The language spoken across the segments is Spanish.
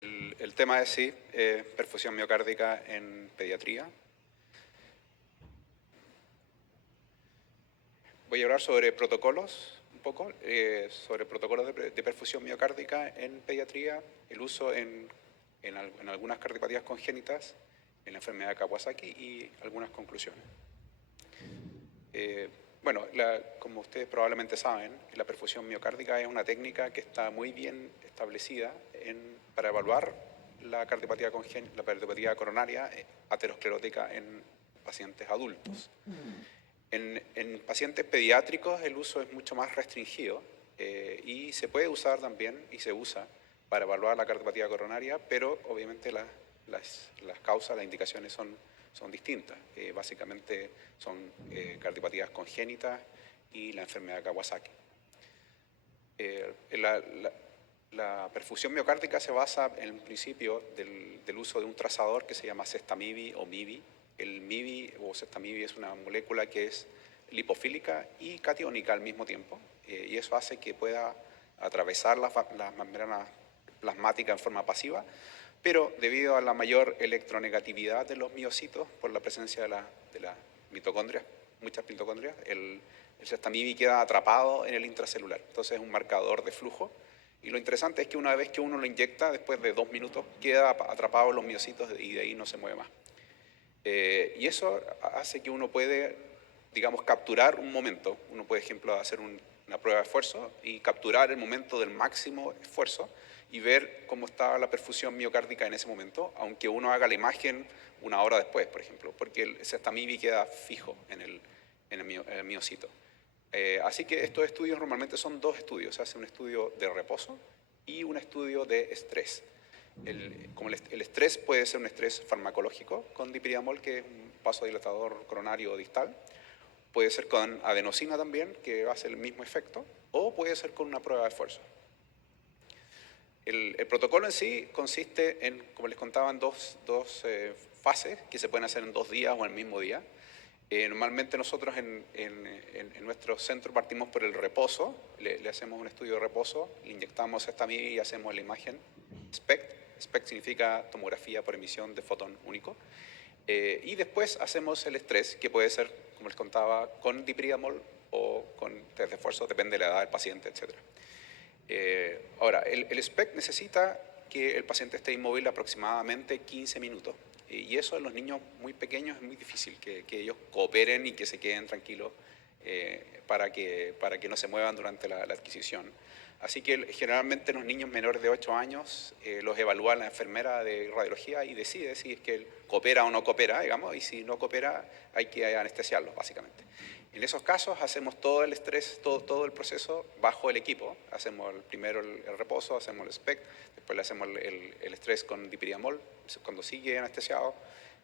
El tema es sí, perfusión miocárdica en pediatría. Voy a hablar sobre protocolos, un poco, sobre protocolos de perfusión miocárdica en pediatría, el uso en algunas cardiopatías congénitas, en la enfermedad de Kawasaki y algunas conclusiones. Bueno, como ustedes probablemente saben, la perfusión miocárdica es una técnica que está muy bien establecida para evaluar la cardiopatía la cardiopatía coronaria aterosclerótica en pacientes adultos. En pacientes pediátricos el uso es mucho más restringido y se puede usar también, y se usa, para evaluar la cardiopatía coronaria, pero obviamente las causas, las indicaciones son distintas. Básicamente son cardiopatías congénitas y la enfermedad de Kawasaki. La perfusión miocárdica se basa en el principio del uso de un trazador que se llama cestamivir o MIVI. El MIVI o cestamivir es una molécula que es lipofílica y catiónica al mismo tiempo, y eso hace que pueda atravesar las membranas plasmáticas en forma pasiva, pero debido a la mayor electronegatividad de los miocitos por la presencia de las mitocondrias, muchas mitocondrias, el cestamivir queda atrapado en el intracelular. Entonces es un marcador de flujo. Y lo interesante es que una vez que uno lo inyecta, después de 2 minutos, queda atrapado en los miocitos y de ahí no se mueve más. Y eso hace que uno puede, digamos, capturar un momento. Uno puede, por ejemplo, hacer una prueba de esfuerzo y capturar el momento del máximo esfuerzo y ver cómo está la perfusión miocárdica en ese momento, aunque uno haga la imagen una hora después, por ejemplo, porque el cestamivir queda fijo en el miocito. Así que estos estudios normalmente son 2 estudios. Se hace un estudio de reposo y un estudio de estrés. Como el estrés puede ser un estrés farmacológico con dipiriamol, que es un vasodilatador coronario distal. Puede ser con adenosina también, que hace el mismo efecto. O puede ser con una prueba de esfuerzo. El protocolo en sí consiste en, como les contaba, en dos fases que se pueden hacer en 2 días o en el mismo día. Normalmente nosotros en nuestro centro partimos por el reposo, le hacemos un estudio de reposo, le inyectamos cestamivir y hacemos la imagen SPECT. SPECT significa tomografía por emisión de fotón único. Y después hacemos el estrés, que puede ser, como les contaba, con dipiriamol o con test de esfuerzo, depende de la edad del paciente, etc. Ahora, el SPECT necesita que el paciente esté inmóvil aproximadamente 15 minutos. Y eso en los niños muy pequeños es muy difícil, que ellos cooperen y que se queden tranquilos para que no se muevan durante la adquisición. Así que generalmente los niños menores de 8 años los evalúa la enfermera de radiología y decide si es que él coopera o no coopera, digamos, y si no coopera hay que anestesiarlos, básicamente. En esos casos hacemos todo el estrés, todo el proceso bajo el equipo. Hacemos primero el reposo, hacemos el SPECT, después le hacemos el estrés con dipiriamol cuando sigue anestesiado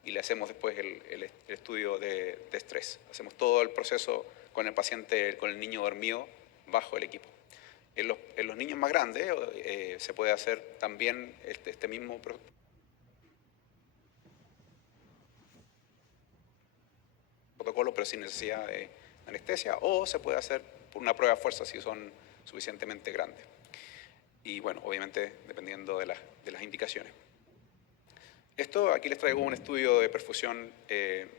y le hacemos después el estudio de estrés. Hacemos todo el proceso con el paciente, con el niño dormido bajo el equipo. En los niños más grandes se puede hacer también este mismo protocolo, pero sin necesidad de anestesia, o se puede hacer por una prueba de fuerza si son suficientemente grandes. Y bueno, obviamente dependiendo de las indicaciones. Esto, aquí les traigo un estudio de perfusión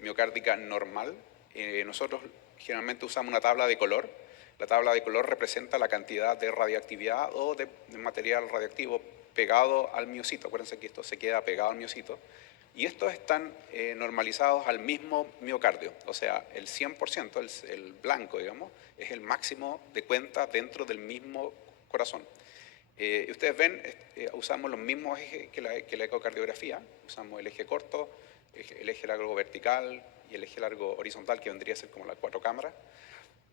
miocárdica normal. Nosotros generalmente usamos una tabla de color. La tabla de color representa la cantidad de radiactividad o de material radioactivo pegado al miocito. Acuérdense que esto se queda pegado al miocito. Y estos están normalizados al mismo miocardio. O sea, el 100%, el blanco, digamos, es el máximo de cuenta dentro del mismo corazón. Ustedes ven, usamos los mismos ejes que la ecocardiografía. Usamos el eje corto, el eje largo vertical y el eje largo horizontal, que vendría a ser como las 4 cámaras.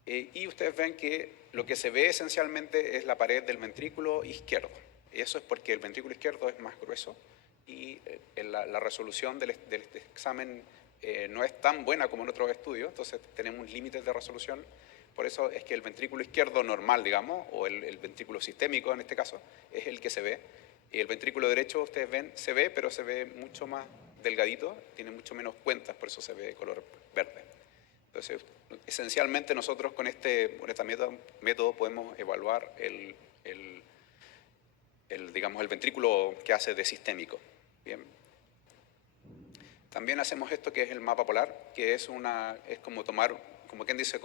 Y ustedes ven que lo que se ve esencialmente es la pared del ventrículo izquierdo. Eso es porque el ventrículo izquierdo es más grueso y la resolución del examen no es tan buena como en otros estudios, entonces tenemos límites de resolución. Por eso es que el ventrículo izquierdo normal, digamos, o el ventrículo sistémico en este caso, es el que se ve. Y el ventrículo derecho, ustedes ven, se ve, pero se ve mucho más delgadito, tiene mucho menos cuentas, por eso se ve de color verde. Entonces, esencialmente nosotros con este método podemos evaluar digamos, el ventrículo que hace de sistémico. Bien. También hacemos esto que es el mapa polar, que es como tomar, como quien dice,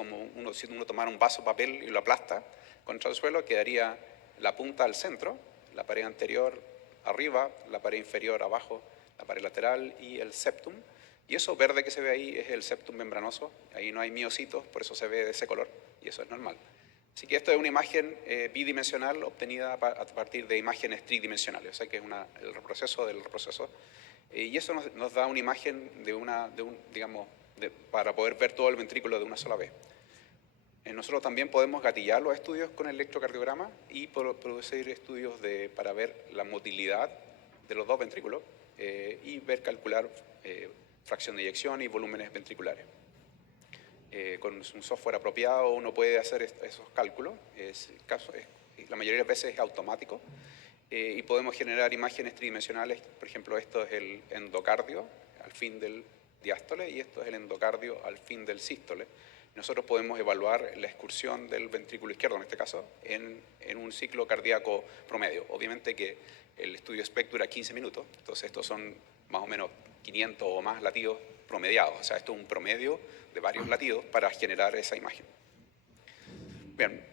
si uno tomara un vaso de papel y lo aplasta contra el suelo, quedaría la punta al centro, la pared anterior arriba, la pared inferior abajo, la pared lateral y el septum. Y eso verde que se ve ahí es el septum membranoso. Ahí no hay miocitos, por eso se ve de ese color, y eso es normal. Así que esto es una imagen bidimensional obtenida a partir de imágenes tridimensionales, o sea que es el reproceso del reproceso. Y eso nos da una imagen para poder ver todo el ventrículo de una sola vez. Nosotros también podemos gatillar los estudios con el electrocardiograma y producir estudios para ver la motilidad de los dos ventrículos y calcular fracción de eyección y volúmenes ventriculares. Con un software apropiado uno puede hacer esos cálculos. La mayoría de las veces es automático. Y podemos generar imágenes tridimensionales. Por ejemplo, esto es el endocardio al fin del diástole y esto es el endocardio al fin del sístole. Nosotros podemos evaluar la excursión del ventrículo izquierdo, en este caso, en un ciclo cardíaco promedio. Obviamente que el estudio SPECT dura 15 minutos, entonces estos son más o menos 500 o más latidos promediados. O sea, esto es un promedio de varios latidos para generar esa imagen. Bien,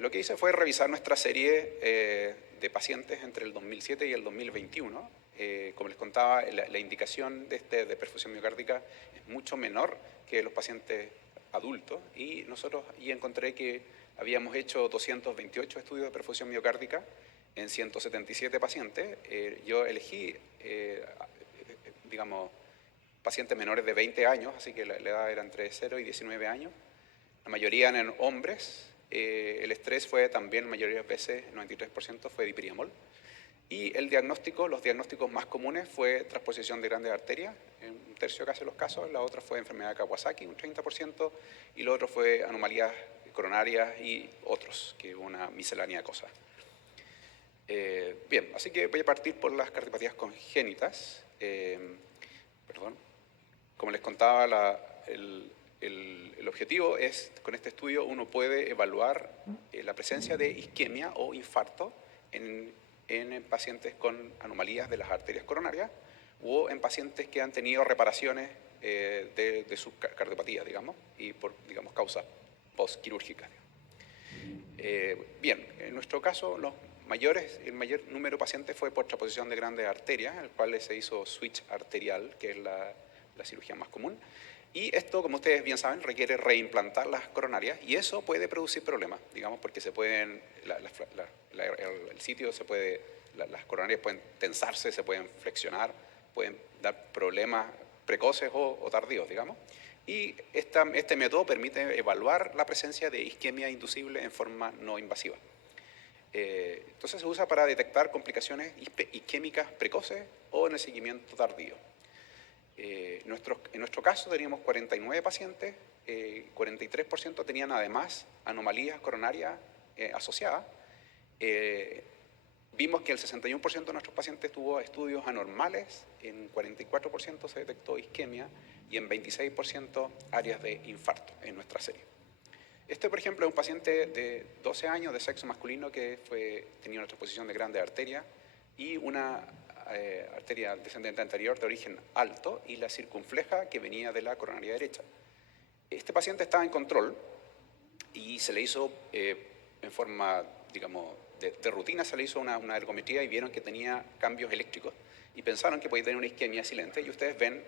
lo que hice fue revisar nuestra serie de pacientes entre el 2007 y el 2021. Como les contaba, la indicación de perfusión miocárdica es mucho menor que los pacientes adultos y encontré que habíamos hecho 228 estudios de perfusión miocárdica en 177 pacientes. Yo elegí, pacientes menores de 20 años, así que la edad era entre 0 y 19 años. La mayoría eran hombres. El estrés fue también, la mayoría de veces, 93%, fue dipiriamol. Y los diagnósticos más comunes fue transposición de grandes arterias, en un tercio casi de los casos. La otra fue enfermedad de Kawasaki, un 30%, y lo otro fue anomalías coronarias y otros, que hubo una miscelánea de cosas. Bien, así que voy a partir por las cardiopatías congénitas. Como les contaba, el objetivo es, con este estudio, uno puede evaluar la presencia de isquemia o infarto en pacientes con anomalías de las arterias coronarias o en pacientes que han tenido reparaciones de sus cardiopatías, y por, causas postquirúrgicas. Bien, en nuestro caso, el mayor número de pacientes fue por transposición de grandes arterias, en el cual se hizo switch arterial, que es la cirugía más común. Y esto, como ustedes bien saben, requiere reimplantar las coronarias y eso puede producir problemas, porque se pueden, el sitio las coronarias pueden tensarse, se pueden flexionar, pueden dar problemas precoces o tardíos, Y este método permite evaluar la presencia de isquemia inducible en forma no invasiva. Entonces se usa para detectar complicaciones isquémicas precoces o en el seguimiento tardío. En nuestro caso teníamos 49 pacientes, 43% tenían además anomalías coronarias asociadas. Vimos que el 61% de nuestros pacientes tuvo estudios anormales, en 44% se detectó isquemia y en 26% áreas de infarto en nuestra serie. Este, por ejemplo, es un paciente de 12 años de sexo masculino que tenía una transposición de grande arteria y una arteria descendente anterior de origen alto y la circunfleja que venía de la coronaria derecha. Este paciente estaba en control y se le hizo en forma, de rutina, se le hizo una ergometría y vieron que tenía cambios eléctricos y pensaron que podía tener una isquemia silente y ustedes ven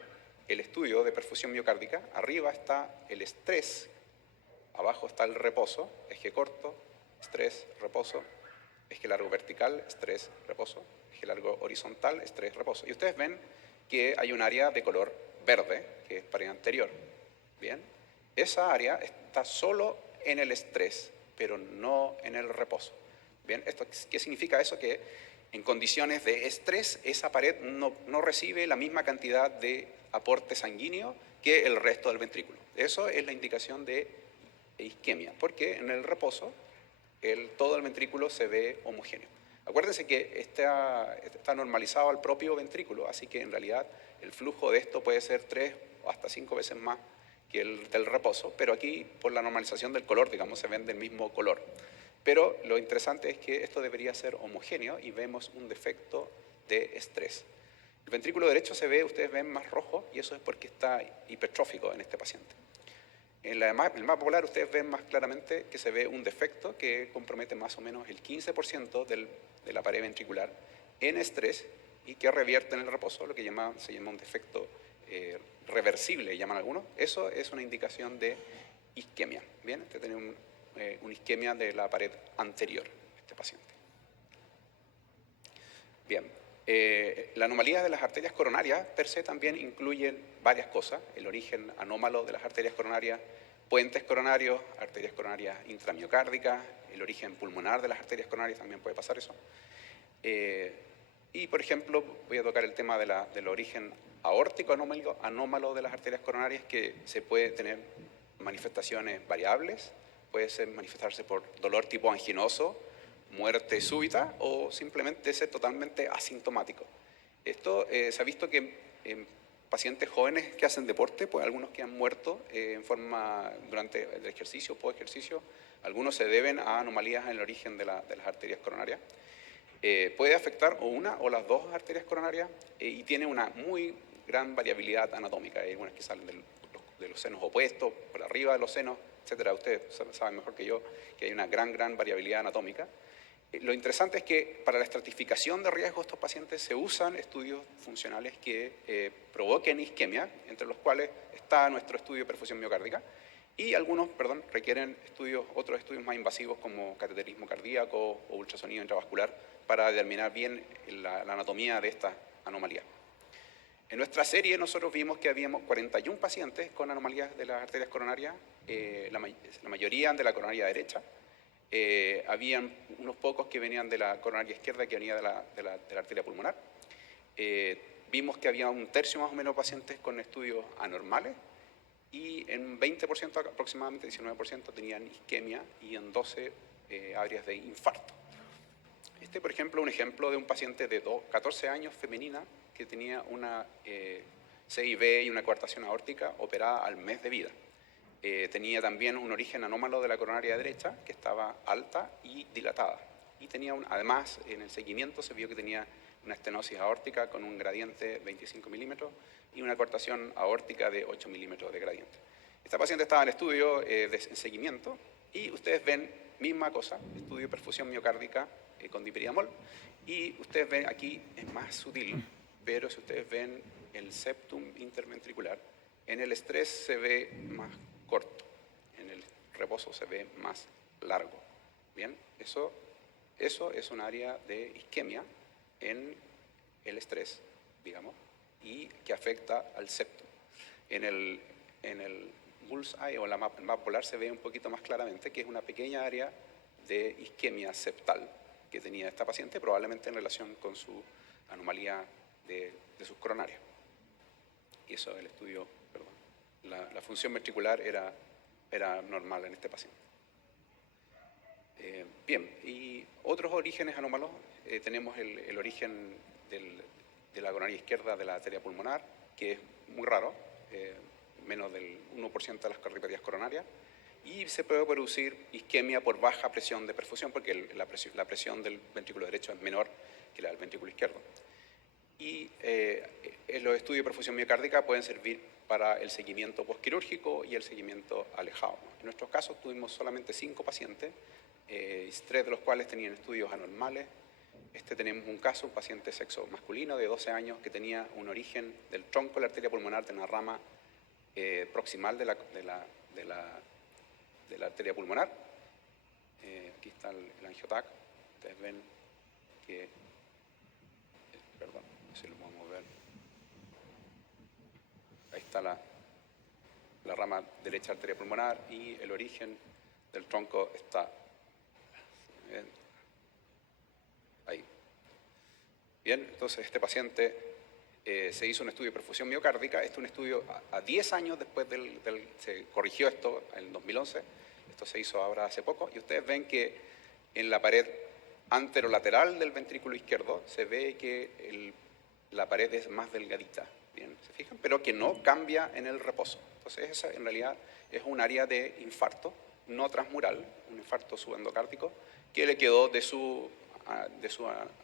el estudio de perfusión miocárdica. Arriba está el estrés, abajo está el reposo, eje corto, estrés, reposo, eje largo vertical, estrés, reposo, eje largo horizontal, estrés, reposo. Y ustedes ven que hay un área de color verde, que es pared anterior. Bien, esa área está solo en el estrés, pero no en el reposo. Bien, ¿qué significa eso? Que en condiciones de estrés, esa pared no recibe la misma cantidad de aporte sanguíneo que el resto del ventrículo. Eso es la indicación de isquemia, porque en el reposo todo el ventrículo se ve homogéneo. Acuérdense que está normalizado al propio ventrículo, así que en realidad el flujo de esto puede ser 3 o hasta 5 veces más que el del reposo, pero aquí por la normalización del color, se ven del mismo color. Pero lo interesante es que esto debería ser homogéneo y vemos un defecto de estrés. El ventrículo derecho se ve, ustedes ven más rojo, y eso es porque está hipertrófico en este paciente. En el mapa polar ustedes ven más claramente que se ve un defecto que compromete más o menos el 15% de la pared ventricular en estrés y que revierte en el reposo, lo que se llama un defecto reversible, llaman algunos. Eso es una indicación de isquemia. Bien, este tiene una isquemia de la pared anterior, este paciente. Bien, la anomalía de las arterias coronarias per se también incluyen varias cosas: el origen anómalo de las arterias coronarias, puentes coronarios, arterias coronarias intramiocárdicas, el origen pulmonar de las arterias coronarias, también puede pasar eso. Y, por ejemplo, voy a tocar el tema del origen aórtico anómalo de las arterias coronarias, que se puede tener manifestaciones variables, puede manifestarse por dolor tipo anginoso, muerte súbita o simplemente ser totalmente asintomático. Esto se ha visto que en pacientes jóvenes que hacen deporte, pues algunos que han muerto durante el ejercicio, post ejercicio, algunos se deben a anomalías en el origen de las arterias coronarias. Puede afectar o una o las dos arterias coronarias y tiene una muy gran variabilidad anatómica. Hay algunas que salen de los senos opuestos, por arriba de los senos, etcétera. Ustedes saben mejor que yo que hay una gran variabilidad anatómica. Lo interesante es que para la estratificación de riesgo de estos pacientes se usan estudios funcionales que provoquen isquemia, entre los cuales está nuestro estudio de perfusión miocárdica, y algunos, requieren otros estudios más invasivos como cateterismo cardíaco o ultrasonido intravascular para determinar bien la anatomía de esta anomalía. En nuestra serie nosotros vimos que habíamos 41 pacientes con anomalías de las arterias coronarias, la mayoría de la coronaria derecha. Habían unos pocos que venían de la coronaria izquierda, que venía de la arteria pulmonar. Vimos que había un tercio más o menos de pacientes con estudios anormales, y en 20% aproximadamente, 19% tenían isquemia, y en 12 áreas de infarto. Por ejemplo, un ejemplo de un paciente de 14 años, femenina, que tenía una CIB y una coartación aórtica operada al mes de vida. Tenía también un origen anómalo de la coronaria derecha, que estaba alta y dilatada. Y tenía además, en el seguimiento se vio que tenía una estenosis aórtica con un gradiente de 25 milímetros y una coartación aórtica de 8 milímetros de gradiente. Esta paciente estaba en estudio en seguimiento, y ustedes ven, misma cosa, estudio de perfusión miocárdica con dipiriamol, y ustedes ven aquí, es más sutil, pero si ustedes ven el septum interventricular, en el estrés se ve más corto, en el reposo se ve más largo. Bien, eso es un área de isquemia en el estrés, digamos, y que afecta al septum. En el bullseye o el mapa polar se ve un poquito más claramente que es una pequeña área de isquemia septal que tenía esta paciente, probablemente en relación con su anomalía de sus coronarias. Y eso, el estudio, la función ventricular era normal en este paciente. Bien, y otros orígenes anómalos, tenemos el origen de la coronaria izquierda de la arteria pulmonar, que es muy raro, menos del 1% de las cardiopatias coronarias, y se puede producir isquemia por baja presión de perfusión, porque la presión del ventrículo derecho es menor que la del ventrículo izquierdo. Y los estudios de perfusión miocárdica pueden servir para el seguimiento postquirúrgico y el seguimiento alejado. En nuestros casos tuvimos solamente 5 pacientes, 3 de los cuales tenían estudios anormales. Tenemos un caso, un paciente de sexo masculino de 12 años que tenía un origen del tronco de la arteria pulmonar de una rama proximal de la arteria pulmonar. Aquí está el angiotac. Ustedes ven que, perdón, no sé si lo podemos ver. Ahí está la rama derecha de la arteria pulmonar, y el origen del tronco está ahí. Bien, entonces este paciente se hizo un estudio de perfusión miocárdica. Este es un estudio a 10 años después se corrigió esto en 2011. Esto se hizo ahora hace poco, y ustedes ven que en la pared anterolateral del ventrículo izquierdo se ve que la pared es más delgadita, ¿bien? ¿Se fijan? Pero que no cambia en el reposo. Entonces esa en realidad es un área de infarto, no transmural, un infarto subendocárdico, que le quedó de su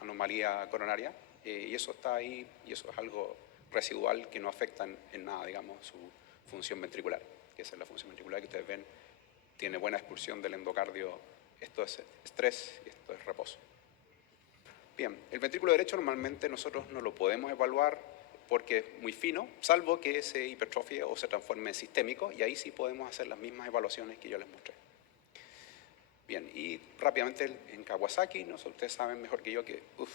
anomalía coronaria, y eso está ahí, y eso es algo residual que no afecta en nada, digamos, su función ventricular, que esa es la función ventricular que ustedes ven, tiene buena expulsión del endocardio. Esto es estrés y esto es reposo. Bien, el ventrículo derecho normalmente nosotros no lo podemos evaluar porque es muy fino, salvo que se hipertrofie o se transforme en sistémico, y ahí sí podemos hacer las mismas evaluaciones que yo les mostré. Bien, y rápidamente en Kawasaki, ustedes saben mejor que yo que, esto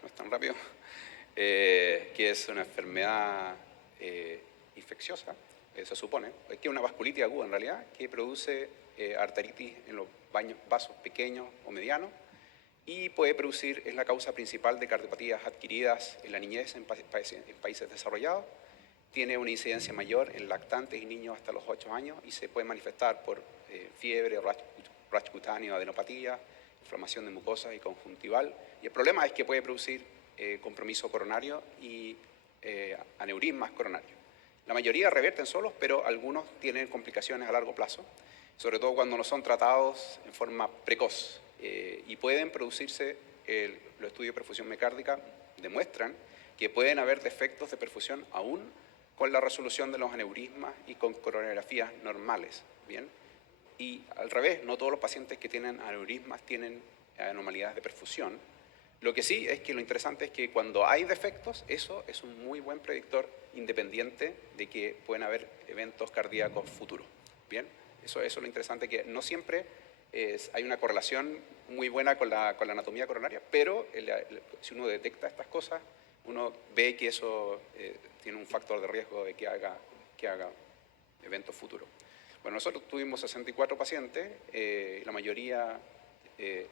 no es tan rápido, que es una enfermedad infecciosa, se supone, que es una vasculitis aguda en realidad, que produce arteritis en los vasos pequeños o medianos, y puede producir, es la causa principal de cardiopatías adquiridas en la niñez en países desarrollados. Tiene una incidencia mayor en lactantes y niños hasta los 8 años y se puede manifestar por fiebre, rash cutáneo, adenopatía, inflamación de mucosas y conjuntival. Y el problema es que puede producir compromiso coronario y aneurismas coronarios. La mayoría reverten solos, pero algunos tienen complicaciones a largo plazo, sobre todo cuando no son tratados en forma precoz. Y pueden producirse, los estudios de perfusión miocárdica demuestran que pueden haber defectos de perfusión aún con la resolución de los aneurismas y con coronariografías normales, ¿bien? Y al revés, no todos los pacientes que tienen aneurismas tienen anomalías de perfusión. Lo que sí es que lo interesante es que cuando hay defectos, eso es un muy buen predictor independiente de que pueden haber eventos cardíacos futuros, ¿bien? Eso es lo interesante, que no siempre hay una correlación muy buena con la anatomía coronaria, pero si uno detecta estas cosas, uno ve que eso tiene un factor de riesgo de que haga eventos futuros. Bueno, nosotros tuvimos 64 pacientes, la mayoría,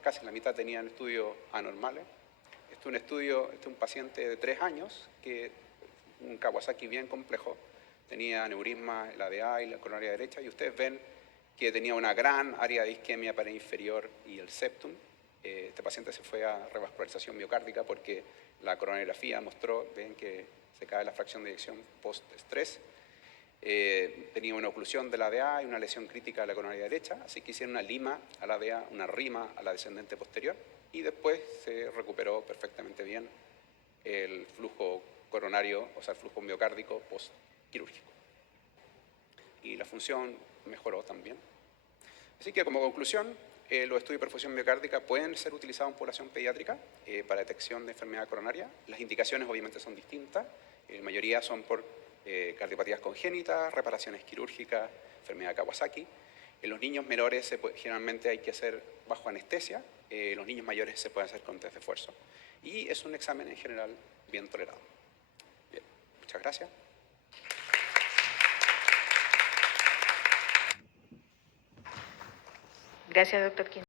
casi la mitad tenían estudios anormales. Este es un paciente de 3 años, un Kawasaki bien complejo, tenía aneurisma en la ADA y la coronaria derecha, y ustedes ven que tenía una gran área de isquemia para inferior y el septum. Este paciente se fue a revascularización miocárdica porque la coronariografía mostró, ven que se cae la fracción de eyección post-estrés. Tenía una oclusión de la ADA y una lesión crítica de la coronaria derecha, así que hicieron una lima a la ADA, una rima a la descendente posterior, y después se recuperó perfectamente bien el flujo coronario, o sea, el flujo miocárdico post-quirúrgico. Y la función mejoró también. Así que como conclusión, los estudios de perfusión miocárdica pueden ser utilizados en población pediátrica para detección de enfermedad coronaria. Las indicaciones obviamente son distintas, la mayoría son por cardiopatías congénitas, reparaciones quirúrgicas, enfermedad de Kawasaki. En los niños menores generalmente hay que hacer bajo anestesia, los niños mayores se pueden hacer con test de esfuerzo. Y es un examen en general bien tolerado. Bien, muchas gracias. Gracias, doctor Quintana.